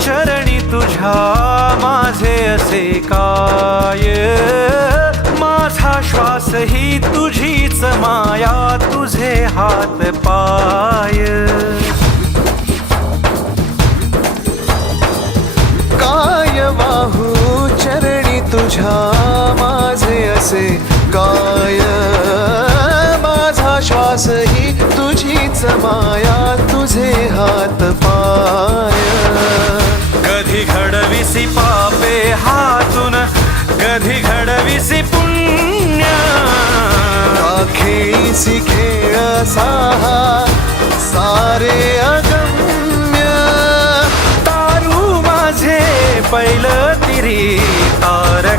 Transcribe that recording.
चरणी तुझ्या माझे असे काय? माझा श्वास ही तुझीच माया तुझे हात पाय. काय वाहू चरणी तुझ्या माझे असे काय? माझा श्वास ही तुझीच माया तुझे हात पाय कधी घडविसी पापे हातून कधी घडविसी पुण्य. खेळीसी खेळ साहा सारे अगम्य. तारू माझे पैल तिरी तार